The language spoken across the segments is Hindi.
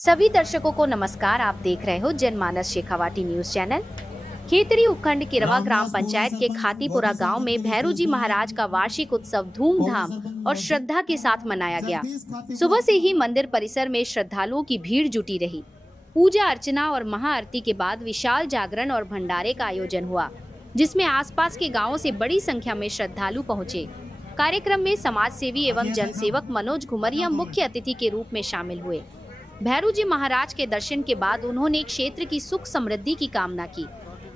सभी दर्शकों को नमस्कार। आप देख रहे हो जनमानस शेखावाटी न्यूज चैनल। खेतरी उपखंड किरवा ग्राम पंचायत के खातीपुरा गांव में भैरू जी महाराज का वार्षिक उत्सव धूमधाम और श्रद्धा के साथ मनाया गया। सुबह से ही मंदिर परिसर में श्रद्धालुओं की भीड़ जुटी रही। पूजा अर्चना और महाआरती के बाद विशाल जागरण और भंडारे का आयोजन हुआ, जिसमें आसपास के गाँवों से बड़ी संख्या में श्रद्धालु पहुँचे। कार्यक्रम में समाज सेवी एवं जनसेवक मनोज घुमरिया मुख्य अतिथि के रूप में शामिल हुए। भैरू जी महाराज के दर्शन के बाद उन्होंने क्षेत्र की सुख समृद्धि की कामना की।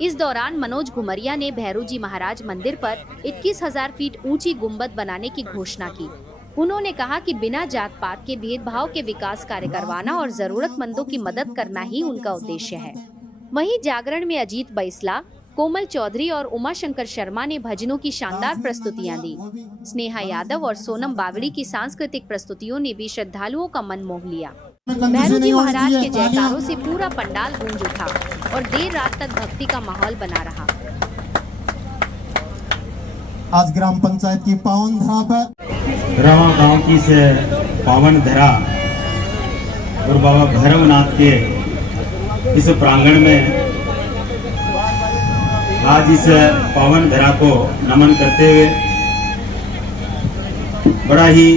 इस दौरान मनोज घुमरिया ने भैरू जी महाराज मंदिर पर 21,000 फीट ऊंची गुंबद बनाने की घोषणा की। उन्होंने कहा कि बिना जात पात के भेदभाव के विकास कार्य करवाना और जरूरतमंदों की मदद करना ही उनका उद्देश्य है। वहीं जागरण में अजीत बैसला, कोमल चौधरी और उमाशंकर शर्मा ने भजनों की शानदार प्रस्तुतियां दी। स्नेहा यादव और सोनम बावड़ी की सांस्कृतिक प्रस्तुतियों ने भी श्रद्धालुओं का मन मोह लिया। भैरू जी महाराज के जयकारों से पूरा पंडाल गूंज उठा और देर रात तक भक्ति का माहौल बना रहा। आज ग्राम पंचायत की पावन धरा पर रवा गांव की से पावन धरा और बाबा भैरवनाथ के इस प्रांगण में आज इस पावन धरा को नमन करते हुए बड़ा ही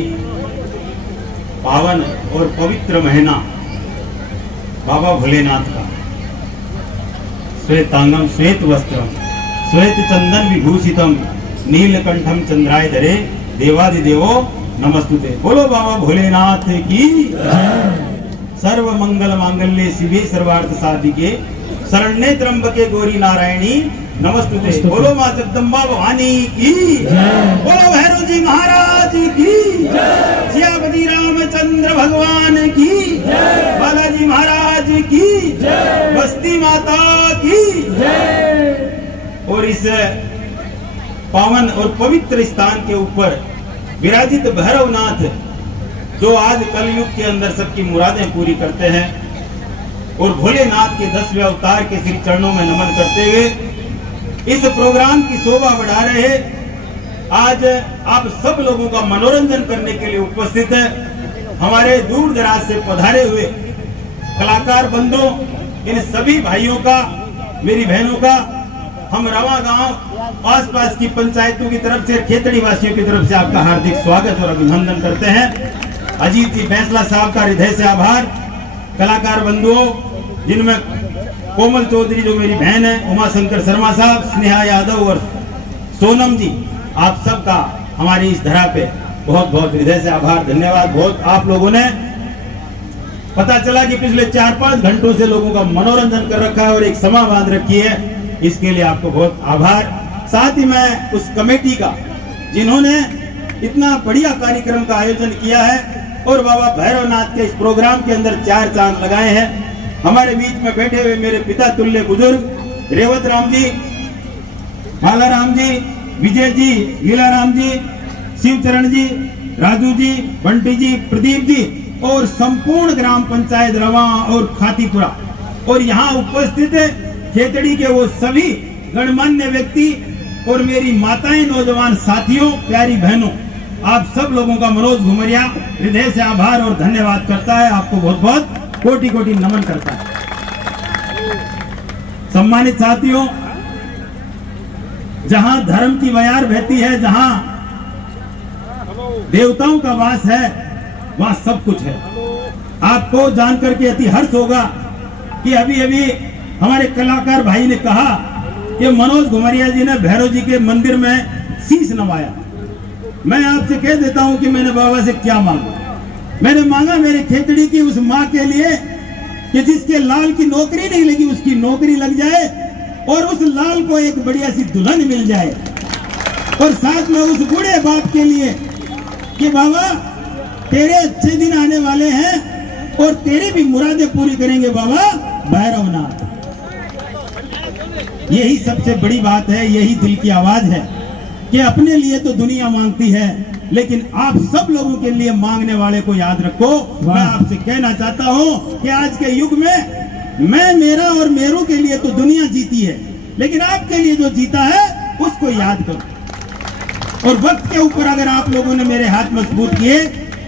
पावन और पवित्र महीना बाबा भोलेनाथ का श्वेतांगम श्वेत वस्त्रम श्वेत चंदन विभूषितम नीलकंठम चंद्राय धरे देवादिदेवो नमस्तुते। बोलो बाबा भोलेनाथ की सर्व मंगल मांगल्ये शिवे सर्वार्थ साधिके शरण्ये त्र्यंबके गौरी नारायणी नमस्तुते। बोलो मां जगदम्बा भवानी की, बोलो भैरू जी महाराज की, सियापति रामचंद्र भगवान की, बालाजी महाराज की, बस्ती माता की। और इस पावन और पवित्र स्थान के ऊपर विराजित भैरवनाथ जो आज कलयुग के अंदर सबकी मुरादें पूरी करते हैं और भोलेनाथ के 10वें अवतार के श्री चरणों में नमन करते हुए इस प्रोग्राम की शोभा बढ़ा रहे आज आप सब लोगों का मनोरंजन करने के लिए उपस्थित है। हमारे दूर दराज से पधारे हुए कलाकार बंधुओं, इन सभी भाइयों का, मेरी बहनों का, हम रवा गांव आसपास की पंचायतों की तरफ से, खेतड़ी वासियों की तरफ से आपका हार्दिक स्वागत और अभिनंदन करते हैं। अजीत जी बैसला साहब का हृदय से आभार। कलाकार बंधुओं, जिनमें कोमल चौधरी जो मेरी बहन है, उमाशंकर शर्मा साहब, स्नेहा यादव और सोनम जी, आप सबका हमारी इस धरा पे बहुत बहुत हृदय से आभार, धन्यवाद। बहुत आप लोगों ने पता चला कि पिछले 4-5 घंटों से लोगों का मनोरंजन कर रखा है और एक समा बांध रखी है, इसके लिए आपको बहुत आभार। साथ ही मैं उस कमेटी का जिन्होंने इतना बढ़िया कार्यक्रम का आयोजन किया है और बाबा भैरवनाथ के इस प्रोग्राम के अंदर 4 चांद लगाए हैं। हमारे बीच में बैठे हुए मेरे पिता तुल्य बुजुर्ग रेवत राम जी, भाला राम जी, विजय जी, लीला राम जी, शिवचरण जी, राजू जी, बंटी जी, प्रदीप जी और संपूर्ण ग्राम पंचायत रवा और खातीपुरा और यहाँ उपस्थित खेतड़ी के वो सभी गणमान्य व्यक्ति और मेरी माताएं, नौजवान साथियों, प्यारी बहनों, आप सब लोगों का मनोज घुमरिया हृदय से आभार और धन्यवाद करता है। आपको बहुत बहुत कोटि कोटि नमन करता है। सम्मानित साथियों, जहां धर्म की बयार बहती है, जहां देवताओं का वास है, वहां सब कुछ है। आपको जानकर के अति हर्ष होगा कि अभी अभी हमारे कलाकार भाई ने कहा कि मनोज घुमरिया जी ने भैरव जी के मंदिर में शीश नवाया। मैं आपसे कह देता हूं कि मैंने बाबा से क्या मांगा। मैंने मांगा मेरे खेतड़ी की उस माँ के लिए कि जिसके लाल की नौकरी नहीं लगी उसकी नौकरी लग जाए और उस लाल को एक बढ़िया सी दुल्हन मिल जाए, और साथ में उस बूढ़े बाप के लिए कि बाबा तेरे अच्छे दिन आने वाले हैं और तेरी भी मुरादें पूरी करेंगे बाबा भैरवनाथ। यही सबसे बड़ी बात है, यही दिल की आवाज है कि अपने लिए तो दुनिया मांगती है, लेकिन आप सब लोगों के लिए मांगने वाले को याद रखो। मैं आपसे कहना चाहता हूं कि आज के युग में मैं, मेरा और मेरू के लिए तो दुनिया जीती है, लेकिन आपके लिए जो जीता है उसको याद करो। और वक्त के ऊपर अगर आप लोगों ने मेरे हाथ मजबूत किए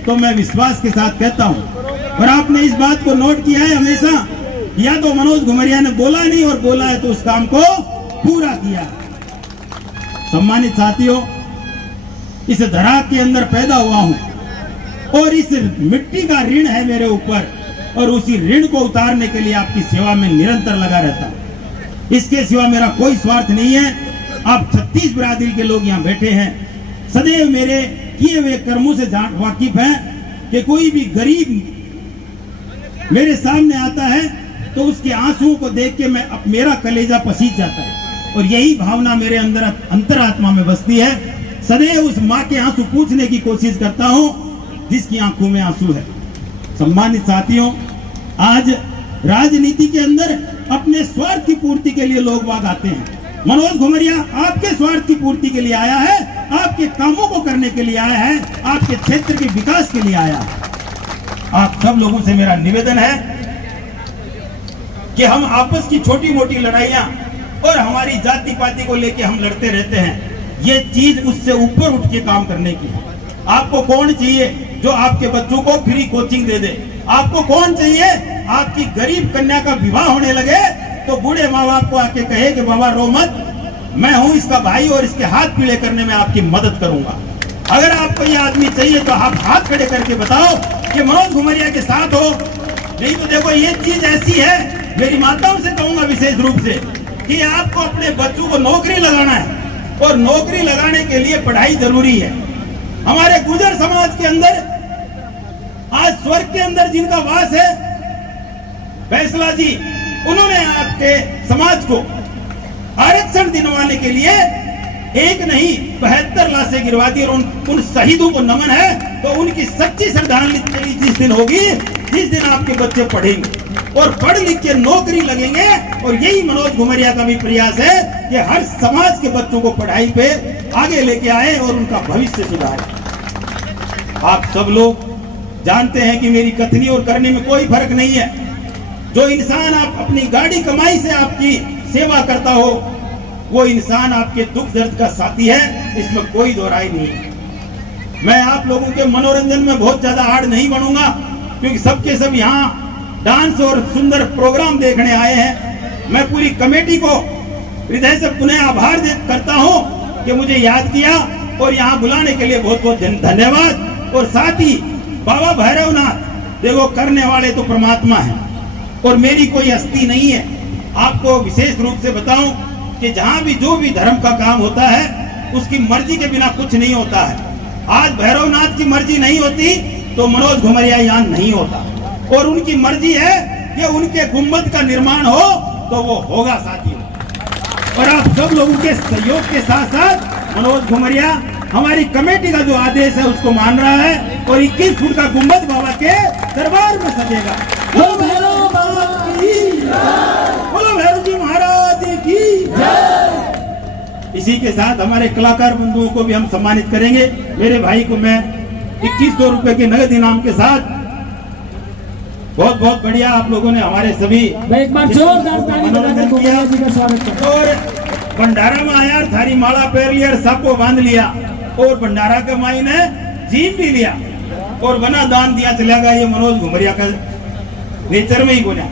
तो मैं विश्वास के साथ कहता हूं और आपने इस बात को नोट किया है हमेशा, या तो मनोज घुमरिया ने बोला नहीं और बोला है तो उस काम को पूरा किया। सम्मानित साथियों, इस धरा के अंदर पैदा हुआ हूं और इस मिट्टी का ऋण है मेरे ऊपर, और उसी ऋण को उतारने के लिए आपकी सेवा में निरंतर लगा रहता हूं। इसके सिवा मेरा कोई स्वार्थ नहीं है। आप 36 बिरादरी के लोग यहाँ बैठे हैं, सदैव मेरे किए हुए कर्मों से वाकिफ हैं कि कोई भी गरीब मेरे सामने आता है तो उसके आंसुओं को देख के मेरा कलेजा पसीज जाता है, और यही भावना मेरे अंदर अंतरात्मा में बसती है। सदैव उस माँ के आंसू पूछने की कोशिश करता हूँ जिसकी आंखों में आंसू है। सम्मानित साथियों, आज राजनीति के अंदर अपने स्वार्थ की पूर्ति के लिए लोग बाग आते हैं। मनोज घुमरिया आपके स्वार्थ की पूर्ति के लिए आया है, आपके कामों को करने के लिए आया है, आपके क्षेत्र के विकास के लिए आया है। आप सब लोगों से मेरा निवेदन है कि हम आपस की छोटी मोटी लड़ाइयां और हमारी जाति पाति को लेके हम लड़ते रहते हैं, ये चीज उससे ऊपर उठ के काम करने की है। आपको कौन चाहिए जो आपके बच्चों को फ्री कोचिंग दे दे? आपको कौन चाहिए आपकी गरीब कन्या का विवाह होने लगे तो बूढ़े माँ बाप को आके कहे कि बाबा रो मत, मैं हूं इसका भाई और इसके हाथ पीले करने में आपकी मदद करूंगा। अगर आपको ये आदमी चाहिए तो आप हाथ खड़े करके बताओ कि मनोज घुमरिया के साथ हो। नहीं तो देखो, ये चीज ऐसी है, मेरी माताओं से कहूंगा विशेष रूप से कि आपको अपने बच्चों को नौकरी लगाना है, और नौकरी लगाने के लिए पढ़ाई जरूरी है। हमारे गुर्जर समाज के अंदर आज स्वर्ग के अंदर जिनका वास है, फैसला जी, उन्होंने आपके समाज को आरक्षण दिलवाने के लिए एक नहीं 72 लाशें गिरवा दी, और उन शहीदों को नमन है। तो उनकी सच्ची श्रद्धांजलि जिस दिन होगी, जिस दिन आपके बच्चे पढ़ेंगे और पढ़ लिख के नौकरी लगेंगे। और यही मनोज घुमरिया का भी प्रयास है कि हर समाज के बच्चों को पढ़ाई पे आगे लेके आए और उनका भविष्य सुधारे। आप सब लोग जानते हैं कि मेरी कथनी और करने में कोई फर्क नहीं है। जो इंसान आप अपनी गाड़ी कमाई से आपकी सेवा करता हो, वो इंसान आपके दुख दर्द का साथी है, इसमें कोई दो राय नहीं है। मैं आप लोगों के मनोरंजन में बहुत ज्यादा आड़ नहीं बनूंगा, क्योंकि सबके सब यहाँ डांस और सुंदर प्रोग्राम देखने आए हैं। मैं पूरी कमेटी को हृदय से पुनः आभार करता हूँ कि मुझे याद किया और यहाँ बुलाने के लिए बहुत बहुत धन्यवाद। और साथ ही बाबा भैरवनाथ, देखो करने वाले तो परमात्मा है और मेरी कोई हस्ती नहीं है। आपको विशेष रूप से बताऊं कि जहां भी जो भी धर्म का काम होता है, उसकी मर्जी के बिना कुछ नहीं होता है। आज भैरवनाथ की मर्जी नहीं होती तो मनोज घुमरिया यहाँ नहीं होता, और उनकी मर्जी है कि उनके गुंबद का निर्माण हो तो वो होगा साथियों। और आप सब लोगों के सहयोग के साथ साथ मनोज घुमरिया हमारी कमेटी का जो आदेश है उसको मान रहा है, और 21 फुट का गुंबद बाबा के दरबार में सजेगा। बोलो भैरव बाबा की जय, बोलो भैरव जी महाराज की जय। इसी के साथ हमारे कलाकार बंधुओं को भी हम सम्मानित करेंगे। मेरे भाई को मैं 2100 रुपए के नगद इनाम के साथ, बहुत बहुत बढ़िया आप लोगों ने हमारे सभी एक बार जोरदार ताली बजाकर घुमरिया जी का स्वागत करते हैं। और भंडारा में आया, थारी माला पैर लिया, सबको बांध लिया, और भंडारा के माई ने जीत भी लिया और बना दान दिया चला गया। ये मनोज घुमरिया का नेचर में ही बोला।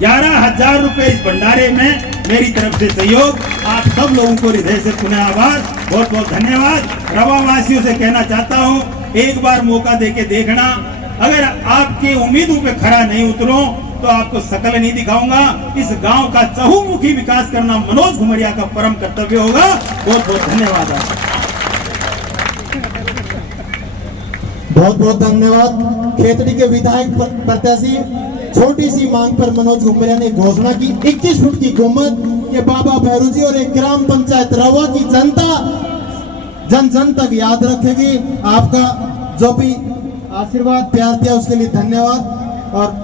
11,000 रुपए इस भंडारे में मेरी तरफ से सहयोग। आप सब लोगों को हृदय से पुनः आभार, बहुत बहुत धन्यवाद। रवावासियों से कहना चाहता हूँ, एक बार मौका देके देखना। अगर आपकी उम्मीदों पे खरा नहीं उतरो तो आपको शकल नहीं दिखाऊंगा। इस गांव का चहुमुखी विकास करना मनोज घुमरिया का परम कर्तव्य होगा। बहुत बहुत धन्यवाद। बहुत बहुत धन्यवाद। खेतड़ी के विधायक प्रत्याशी छोटी सी मांग पर मनोज घुमरिया ने घोषणा की 21 फुट की गुंबद के बाबा भैरू जी, और एक ग्राम पंचायत रवा की जनता जन जन तक याद रखेगी। आपका जो भी आशीर्वाद प्यार दिया उसके लिए धन्यवाद। और